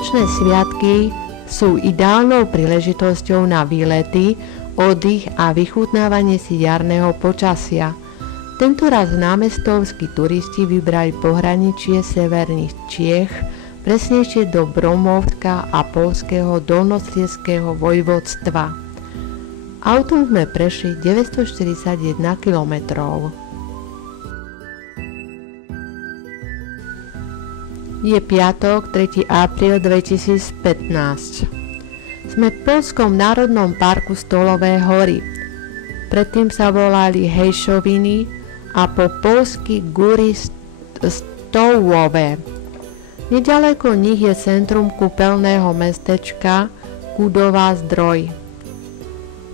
Vianočné sviatky sú ideálnou príležitosťou na výlety, oddych a vychutnávanie si jarného počasia. Tento raz námestovskí turisti vybrali pohraničie severných Čiech, presnejšie do Bromovska a poľského dolnoslezského vojvodstva. Autom sme prešli 941 kilometrov. Je piatok, 3. apríl 2015. Sme v Poľskom národnom parku Stolové hory. Predtým sa volali Hejšoviny a po poľsky Góry Stołowe. Nedaleko nich je centrum kúpeľného mestečka Kudová Zdroj.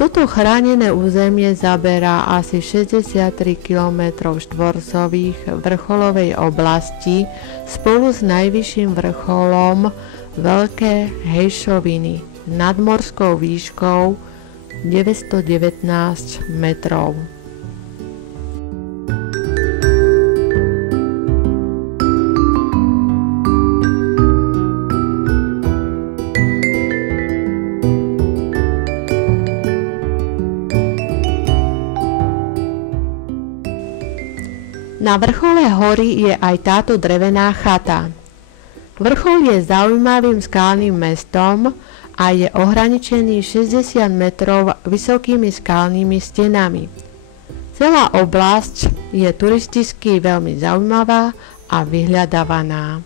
Toto chránené územie zaberá asi 63 km štvorcových vrcholovej oblasti spolu s najvyšším vrcholom Veľké Hejšoviny nadmorskou výškou 919 metrov. Na vrchole hory je aj táto drevená chata. Vrchol je zaujímavým skalným mestom a je ohraničený 60 metrov vysokými skalnými stenami. Celá oblasť je turisticky veľmi zaujímavá a vyhľadávaná.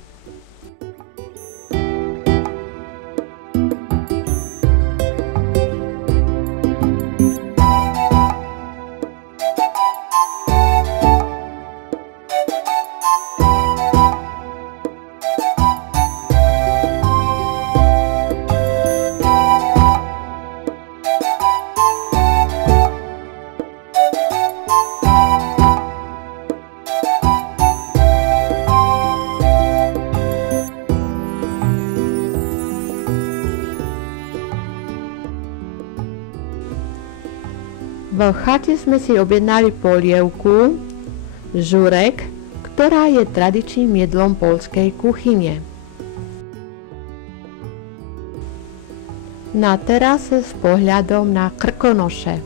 V chate sme si objednali polievku, žurek, ktorá je tradičným jedlom poľskej kuchyne. Na terase s pohľadom na Krkonoše.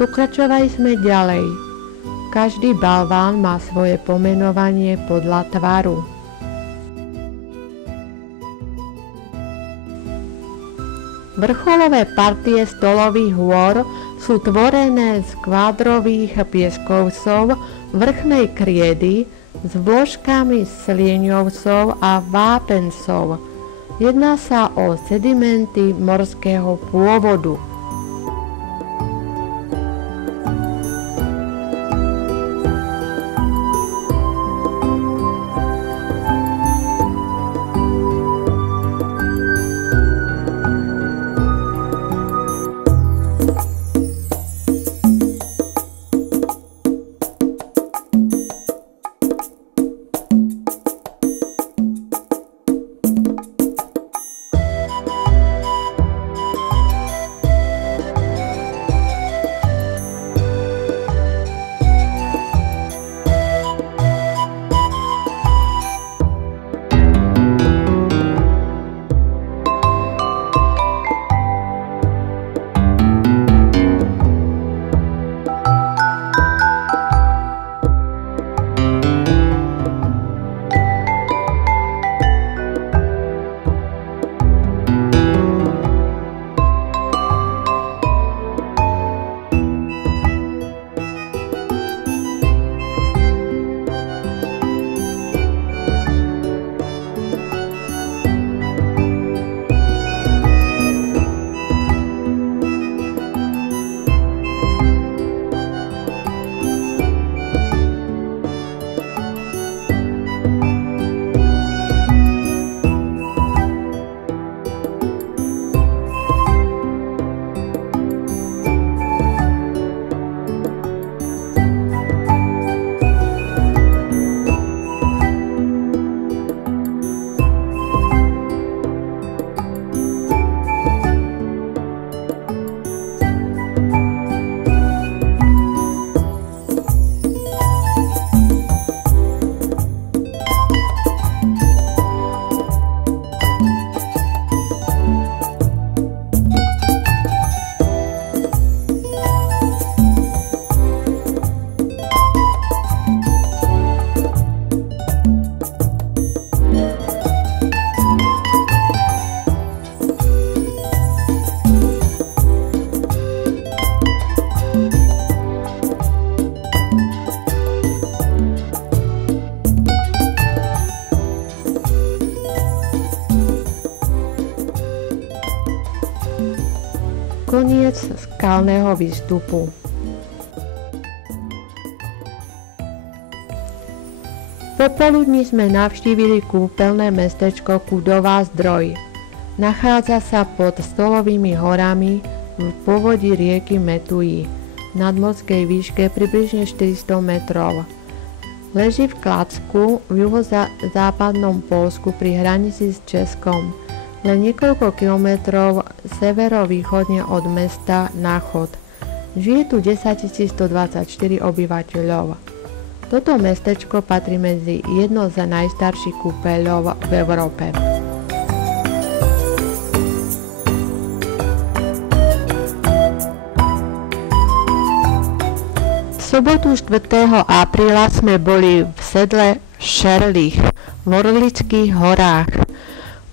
Pokračovali sme ďalej. Každý balván má svoje pomenovanie podľa tvaru. Vrcholové partie Stolových hôr sú tvorené z kvádrových pieskovcov vrchnej kriedy s vložkami slieňovcov a vápencov. Jedná sa o sedimenty morského pôvodu. koniec skalného výstupu. Popoludní sme navštívili kúpeľné mestečko Kudová Zdroj. Nachádza sa pod Stolovými horami v povodí rieky Metuji, v nadmorskej výške približne 400 metrov. Leží v Klacku v juhozápadnom Poľsku pri hranici s Českom, len niekoľko kilometrov severovýchodne od mesta Náchod. Žije tu 10 124 obyvateľov. Toto mestečko patrí medzi jedno z najstarších kúpeľov v Európe. V sobotu 4. apríla sme boli v sedle Šerlich v Orlických horách.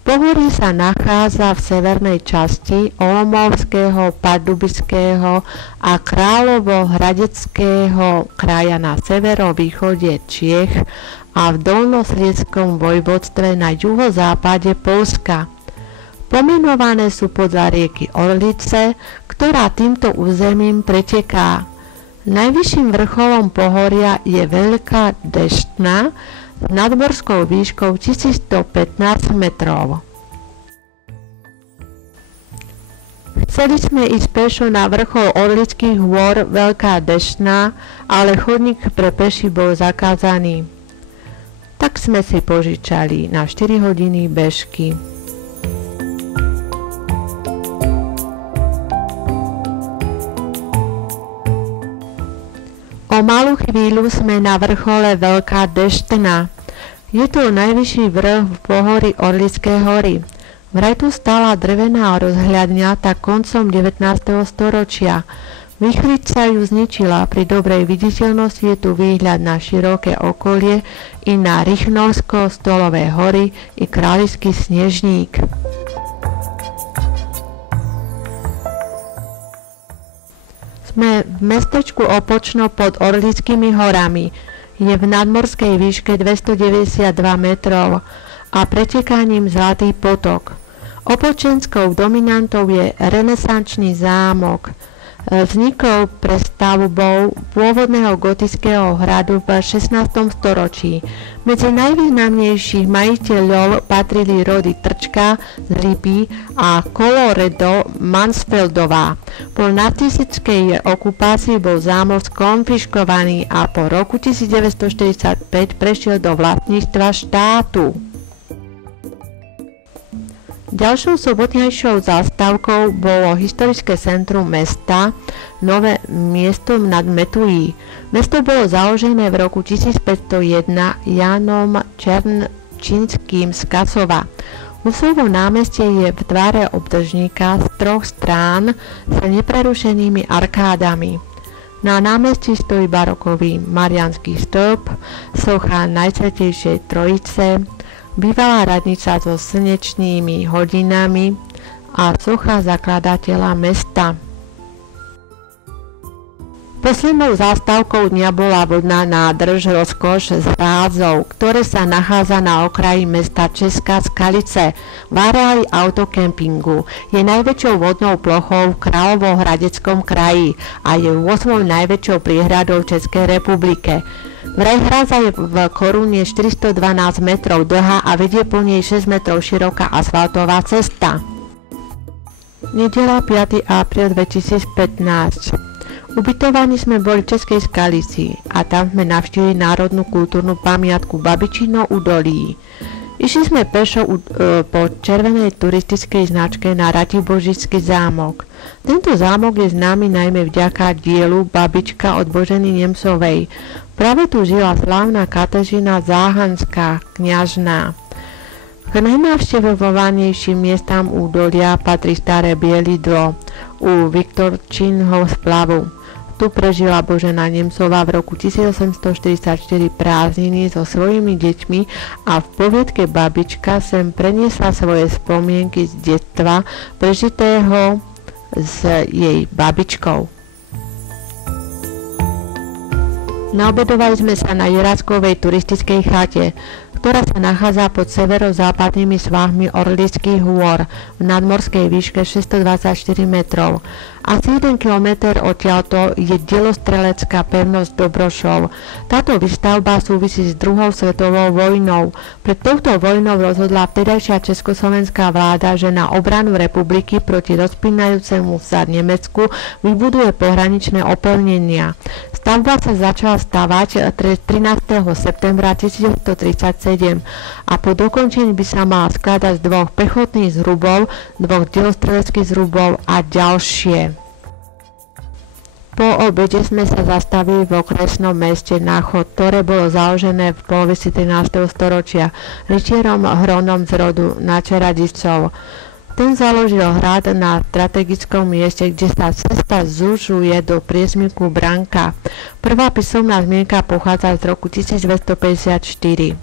Pohorie sa nachádza v severnej časti Olomouckého, Pardubického a Kráľovohradeckého kraja na severovýchode Čiech a v Dolnosliezskom vojvodstve na juhozápade Poľska. Pomenované sú podľa rieky Orlice, ktorá týmto územím preteká. Najvyšším vrcholom pohoria je Veľká Deštná s nadmorskou výškou 1115 metrov. Chceli sme ísť pešo na vrchol Orlických hôr Veľká Deštná, ale chodník pre peši bol zakázaný. Tak sme si požičali na 4 hodiny bežky. O malú chvíľu sme na vrchole Veľká Deštná. Je to najvyšší vrch v pohorí Orlické hory. Vraj tu stála drevená rozhľadňa tak koncom 19. storočia. Vychrica ju zničila, pri dobrej viditeľnosti je tu výhľad na široké okolie i na Rychnovsko-Stolové hory i Kráľovský Snežník. Sme v mestečku Opočno pod Orlickými horami. Je v nadmorskej výške 292 metrov a pretekaním Zlatý potok. Opočenskou dominantou je renesančný zámok. Vznikol prestavbou pôvodného gotického hradu v 16. storočí. Medzi najvýznamnejších majiteľov patrili rody Trčka z Lipy a Koloredo Mansfeldová. Po nacistickej okupácii bol zámok skonfiškovaný a po roku 1945 prešiel do vlastníctva štátu. Ďalšou sobotnejšou zástavkou bolo historické centrum mesta, nové miesto nad Metují. Mesto bolo založené v roku 1501 Jánom Černčinským z Kasova. Husovo námestie je v tvare obdržníka z 3 strán s neprerušenými arkádami. Na námestí stojí barokový Mariánsky stĺp, socha Najsvätejšej Trojice, bývalá radnica so slnečnými hodinami a socha zakladateľa mesta. Poslednou zástavkou dňa bola vodná nádrž Rozkoš z Rázov, ktoré sa nachádza na okraji mesta Česká Skalice v areáli autokempingu. Je najväčšou vodnou plochou v Kráľovohradeckom kraji a je 8. najväčšou priehradou v Českej republike. Vraj hráza je v korune 412 metrov dlhá a vedie po nej 6 metrov široká asfaltová cesta. Nedeľa 5. apríl 2015. Ubytovaní sme boli v Českej Skalici a tam sme navštívili národnú kultúrnu pamiatku Babičino údolí. Išli sme pešo po červenej turistickej značke na Ratibožický zámok. Tento zámok je známy najmä vďaka dielu Babička od Boženy Nemcovej. Práve tu žila slávna Katežina Záhanská kňažná. K najnavštevovanejším miestam údolia patrí Staré Bielidlo u Viktorčínho splavu. Tu prežila Božena Nemcová v roku 1844 prázdniny so svojimi deťmi a v poviedke Babička sem preniesla svoje spomienky z detstva prežitého s jej babičkou. Naobedovali sme sa na Jeráckovej turistickej chate, ktorá sa nachádza pod severozápadnými svahmi Orlických hôr v nadmorskej výške 624 metrov Asi 1 km odtiaľto je delostrelecká pevnosť Dobrošov. Táto výstavba súvisí s druhou svetovou vojnou. Pred touto vojnou rozhodla vtedajšia československá vláda, že na obranu republiky proti rozpínajúcemu sa Nemecku vybuduje pohraničné opevnenia. Stavba sa začala stavať 13. septembra 1937 a po dokončení by sa mala skladať z 2 pechotných zhrubov, 2 delostreleckých zhrubov a ďalšie. Po obede sme sa zastavili v okresnom meste Náchod, ktoré bolo založené v polovici 13. storočia rytierom Hronom z rodu Načeradicov. Ten založil hrad na strategickom mieste, kde sa cesta zužuje do priesmyku Branka. Prvá písomná zmienka pochádza z roku 1254.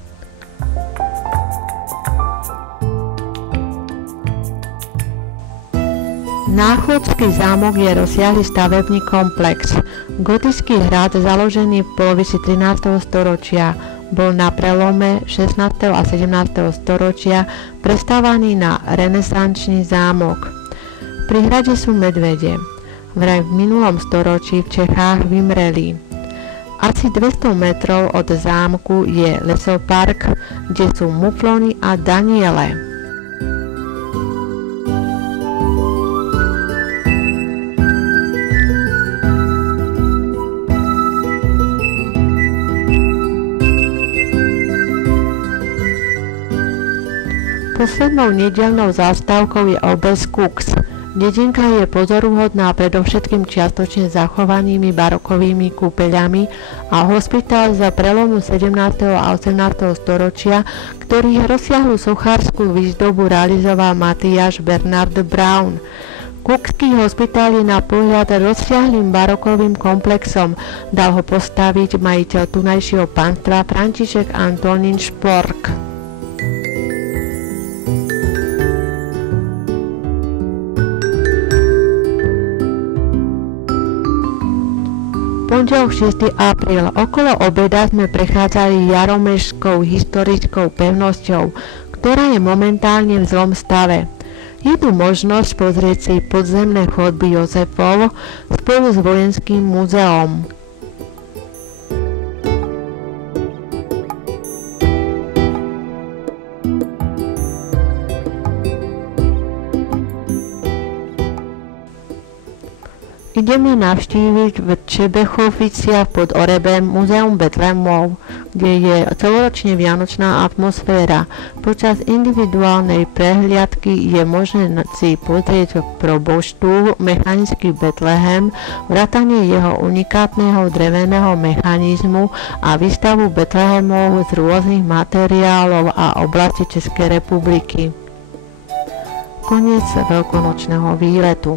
Náchodský zámok je rozsiahly stavebný komplex. Gotický hrad založený v polovici 13. storočia bol na prelome 16. a 17. storočia prestávaný na renesančný zámok. Pri hrade sú medvede. Vraj v minulom storočí v Čechách vymreli. Asi 200 metrov od zámku je lesopark, kde sú muflony a daniele. Poslednou nedeľnou zástavkou je obec Kux. Dedinka je pozoruhodná predovšetkým čiastočne zachovanými barokovými kúpeľami a hospitál za prelomu 17. a 18. storočia, ktorých rozsiahlu sochárskú výzdobu realizoval Matyáš Bernard Braun. Kukský hospitál je na pohľad rozsiahlým barokovým komplexom. Dal ho postaviť majiteľ tunajšieho panstva František Antonín Špork. Pondelok 6. apríl. Okolo obeda sme prechádzali Jaromešskou historickou pevnosťou, ktorá je momentálne v zlom stave. Je tu možnosť pozrieť si podzemné chodby Jozefov spolu s vojenským múzeom. Ideme navštíviť v Čebechoviciach pod Orebem Múzeum Betlémov, kde je celoročne vianočná atmosféra. Počas individuálnej prehliadky je možné si pozrieť proboštú mechanický Betlehem, vrátanie jeho unikátneho dreveného mechanizmu a výstavu Betlehemov z rôznych materiálov a oblastí Českej republiky. Koniec veľkonočného výletu.